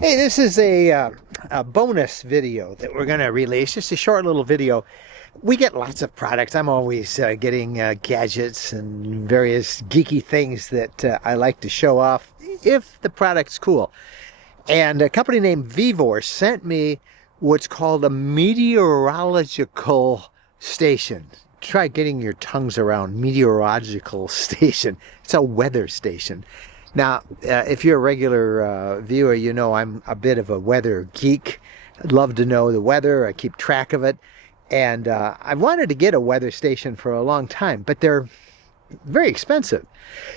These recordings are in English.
Hey, this is a bonus video that we're going to release, just a short little video. We get lots of products. I'm always getting gadgets and various geeky things that I like to show off if the product's cool. And a company named Vivor sent me what's called a meteorological station. Try getting your tongues around meteorological station. It's a weather station. Now, if you're a regular viewer, you know I'm a bit of a weather geek. I'd love to know the weather. I keep track of it. And I've wanted to get a weather station for a long time, but they're very expensive.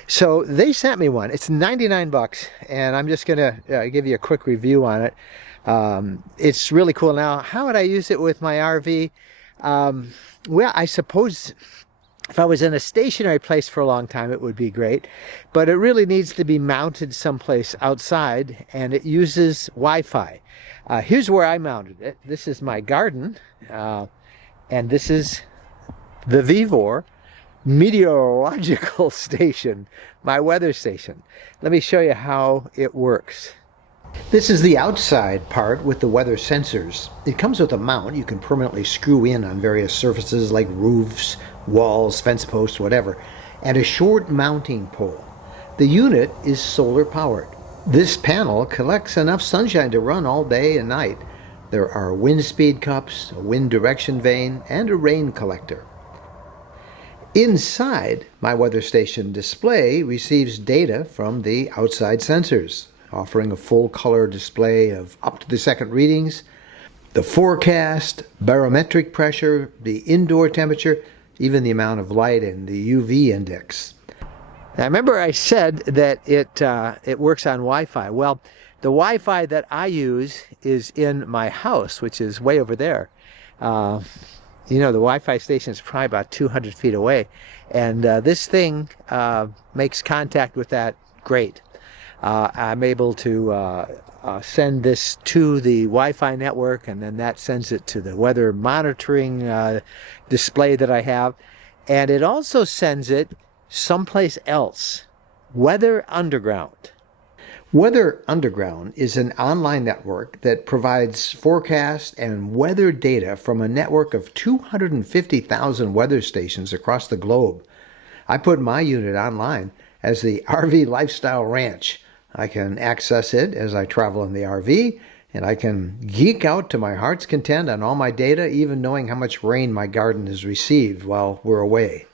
So they sent me one. It's 99 bucks, and I'm just going to give you a quick review on it. It's really cool. Now, how would I use it with my RV? Well, I suppose if I was in a stationary place for a long time, it would be great, but it really needs to be mounted someplace outside, and it uses Wi-Fi. Here's where I mounted it. This is my garden, and this is the Vivor meteorological station, my weather station. Let me show you how it works. This is the outside part with the weather sensors. It comes with a mount you can permanently screw in on various surfaces like roofs, walls, fence posts, whatever, and a short mounting pole. The unit is solar powered. This panel collects enough sunshine to run all day and night. There are wind speed cups, a wind direction vane, and a rain collector. Inside, my weather station display receives data from the outside sensors, offering a full color display of up to the second readings, the forecast, barometric pressure, the indoor temperature, even the amount of light and the UV index. Now, remember I said that it works on Wi-Fi. Well, the Wi-Fi that I use is in my house, which is way over there. You know, the Wi-Fi station is probably about 200 feet away, and this thing makes contact with that great. I'm able to send this to the Wi-Fi network, and then that sends it to the weather monitoring display that I have. And it also sends it someplace else, Weather Underground. Weather Underground is an online network that provides forecast and weather data from a network of 250,000 weather stations across the globe. I put my unit online as the RV Lifestyle Ranch. I can access it as I travel in the RV, and I can geek out to my heart's content on all my data, even knowing how much rain my garden has received while we're away.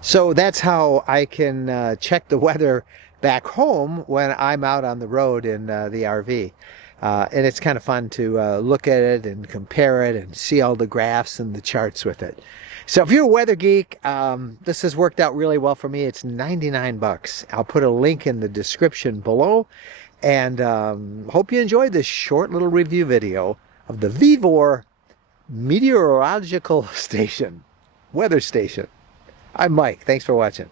So that's how I can check the weather back home when I'm out on the road in the RV. And it's kind of fun to look at it and compare it and see all the graphs and the charts with it. So if you're a weather geek, this has worked out really well for me. It's 99 bucks. I'll put a link in the description below, and hope you enjoyed this short little review video of the Vivor meteorological station, weather station. I'm Mike. Thanks for watching.